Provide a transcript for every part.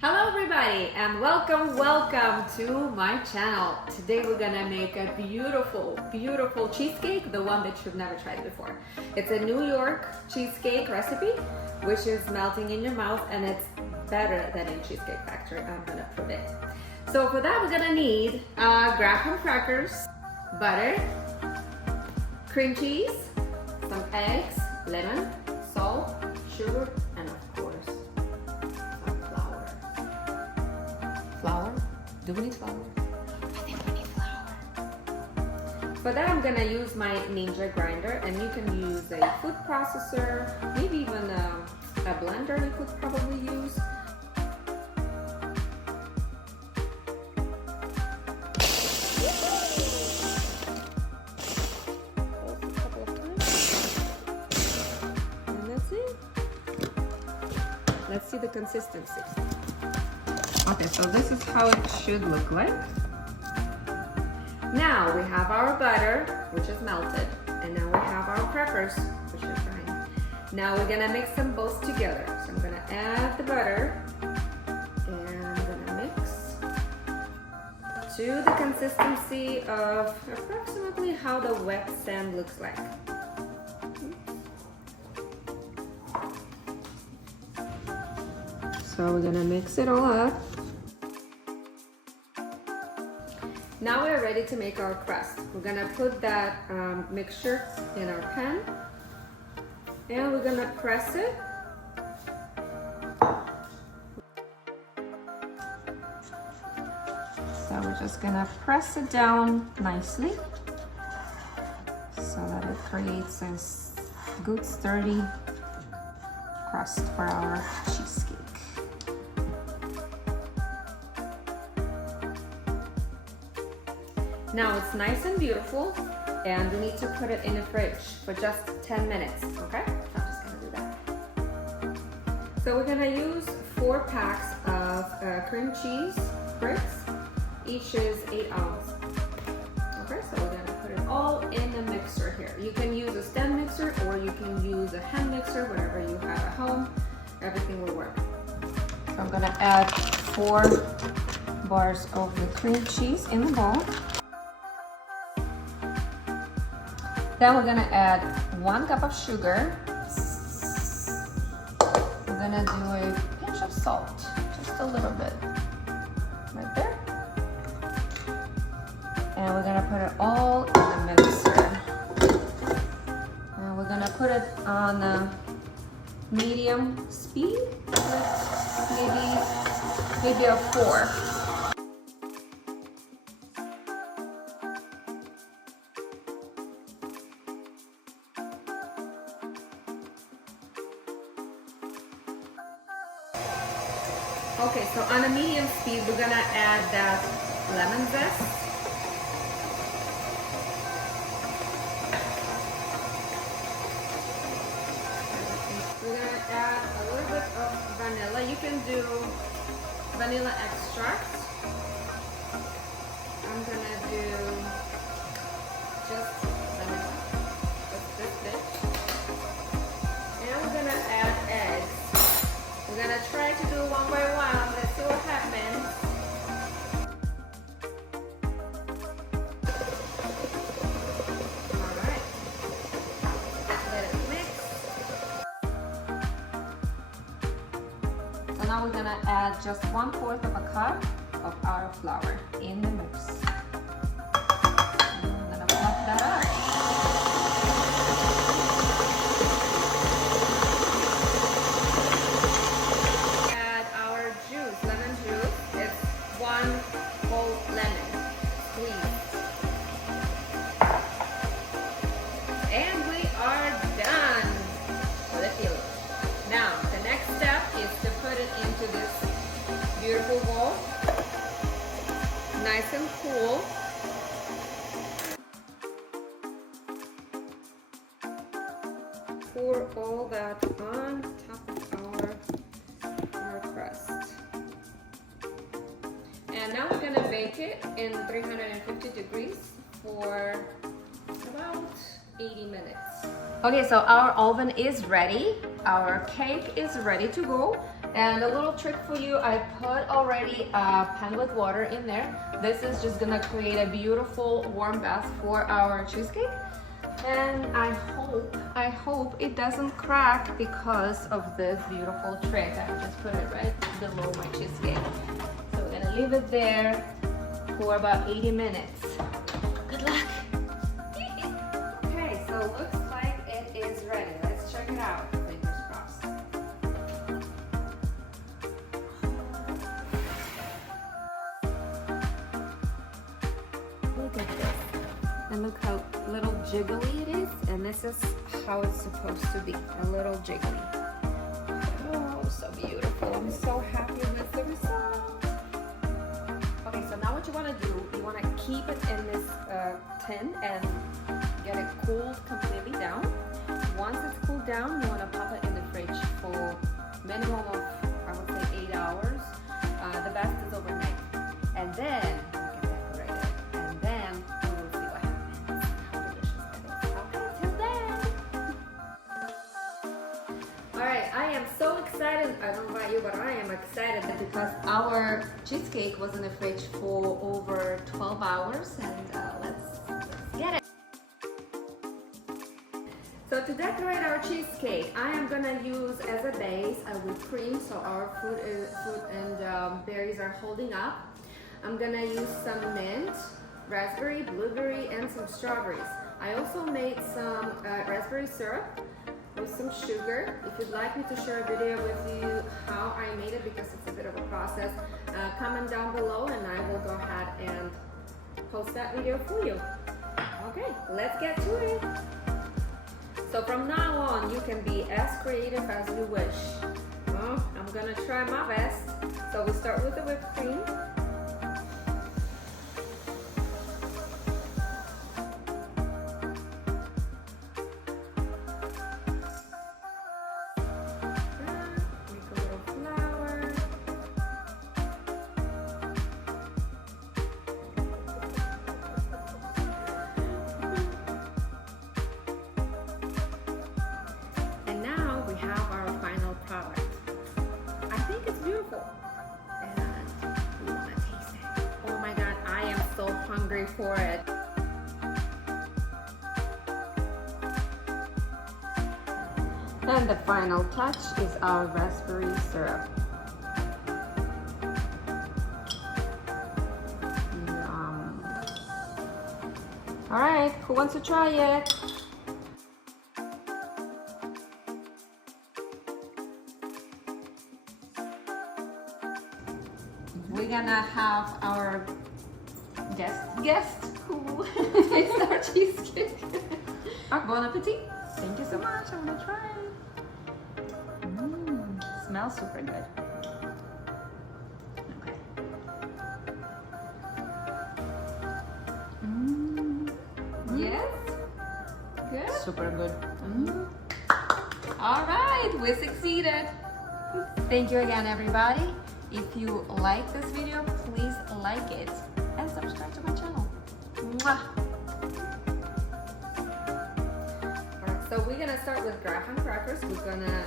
Hello everybody and welcome to my channel. Today we're gonna make a beautiful cheesecake, the one that you've never tried before. It's a New York cheesecake recipe which is melting in your mouth, and it's better than in Cheesecake Factory. I'm gonna prove it. So for that we're gonna need graham crackers, butter, cream cheese, some eggs, lemon, salt, sugar, and of course some flour. Flour? Do we need flour? I think we need flour. For that I'm gonna use my Ninja grinder, and you can use a food processor, maybe even a blender you could probably use. Let's see the consistency. Okay, so this is how it should look like. Now we have our butter, which is melted, and now we have our crackers, which are frying. Now we're gonna mix them both together. So I'm gonna add the butter, and I'm gonna mix to the consistency of approximately how the wet sand looks like. So we're gonna mix it all up. Now we're ready to make our crust. We're gonna put that mixture in our pan, and we're gonna press it. So we're just gonna press it down nicely so that it creates this good sturdy crust for our cheesecake. Now it's nice and beautiful, and we need to put it in the fridge for just 10 minutes, okay? I'm just gonna do that. So we're gonna use 4 packs of cream cheese bricks. Each is 8 ounces. Okay, so we're gonna put it all in the mixer here. You can use a stand mixer, or you can use a hand mixer, whatever you have at home. Everything will work. So I'm gonna add 4 bars of the cream cheese in the bowl. Then we're gonna add 1 cup of sugar. We're gonna do a pinch of salt, just a little bit, right there. And we're gonna put it all in the mixer. And we're gonna put it on a medium speed, maybe a 4. Okay, so on a medium speed, we're gonna add that lemon zest. We're gonna add a little bit of vanilla. You can do vanilla extract. I'm gonna do just vanilla, just this bit. And we're gonna add eggs. We're gonna try to do one by one. Let's see what happens. All right. Let it mix. So now we're gonna add just 1/4 of a cup of our flour in the mix. And I'm gonna fluff that up. Beautiful bowl, nice and cool. Pour all that on top of our crust. And now we're gonna bake it in 350 degrees for about 80 minutes. Okay, so our oven is ready. Our cake is ready to go. And a little trick for you, I put already a pan with water in there. This is just gonna create a beautiful warm bath for our cheesecake. And I hope it doesn't crack because of this beautiful trick. I just put it right below my cheesecake. So we're gonna leave it there for about 80 minutes. Good luck. Okay, so it looks like it is ready. Let's check it out. Fingers crossed. Look at this. And look how little jiggly it is. And this is how it's supposed to be, a little jiggly. Oh, so beautiful. I'm so happy with the result. Okay, so now what you want to do, you want to keep it in this tin and get it cooled completely down. Once it's cooled down, you want to pop it in the fridge for minimum of, I would say, 8 hours. The best is overnight. And then you can decorate it. And then we will see what happens. How delicious that is. Okay, till then. Alright, I am so excited. I don't know about you, but I am excited because our cheesecake was in the fridge for over 12 hours. And let's get it. So to decorate our cheesecake, I am gonna use as a base a whipped cream, so our fruit and berries are holding up. I'm gonna use some mint, raspberry, blueberry, and some strawberries. I also made some raspberry syrup with some sugar. If you'd like me to share a video with you how I made it, because it's a bit of a process, comment down below and I will go ahead and post that video for you. Okay, let's get to it. So from now on, you can be as creative as you wish. Well, I'm gonna try my best. So we start with the whipped cream. Make a little flour. And now we have our final product. I think it's beautiful. And we want to taste it. Oh my God, I am so hungry for it. And the final touch is our raspberry syrup. Yum. All right, who wants to try it? We're gonna have our guest who tastes our cheesecake. Bon appetit! Thank you so much. I'm gonna try. Smells super good. Okay. Yes. Good. Super good. All right, we succeeded. Thank you again, everybody. If you like this video, please like it and subscribe to my channel. Mwah. Alright, so we're gonna start with graham crackers. We're gonna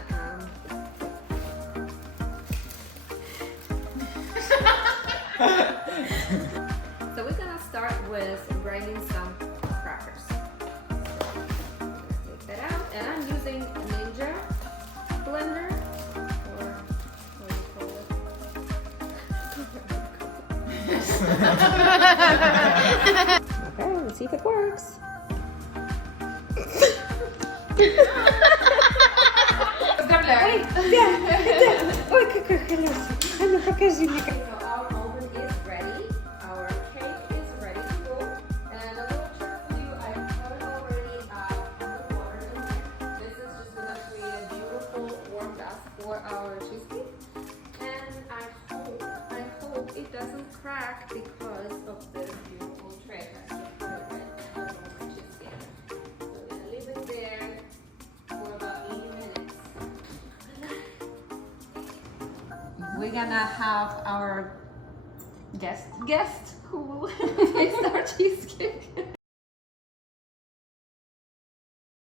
so we're gonna start with grinding some crackers. So I'm gonna take that out, and I'm using a Ninja blender. Okay, let's see if it works. Ой, какой колесо. А ну покажи мне. So our oven is ready. Our cake is ready to go. And a little trick for you, I put already hot water in there. This is just gonna create a beautiful warm bath for our cheesecake. And I hope it doesn't crack because of this beautiful trick. I just put it right below my cheesecake. So we're gonna leave it there for about 80 minutes. We're gonna have our guest who will taste our cheesecake.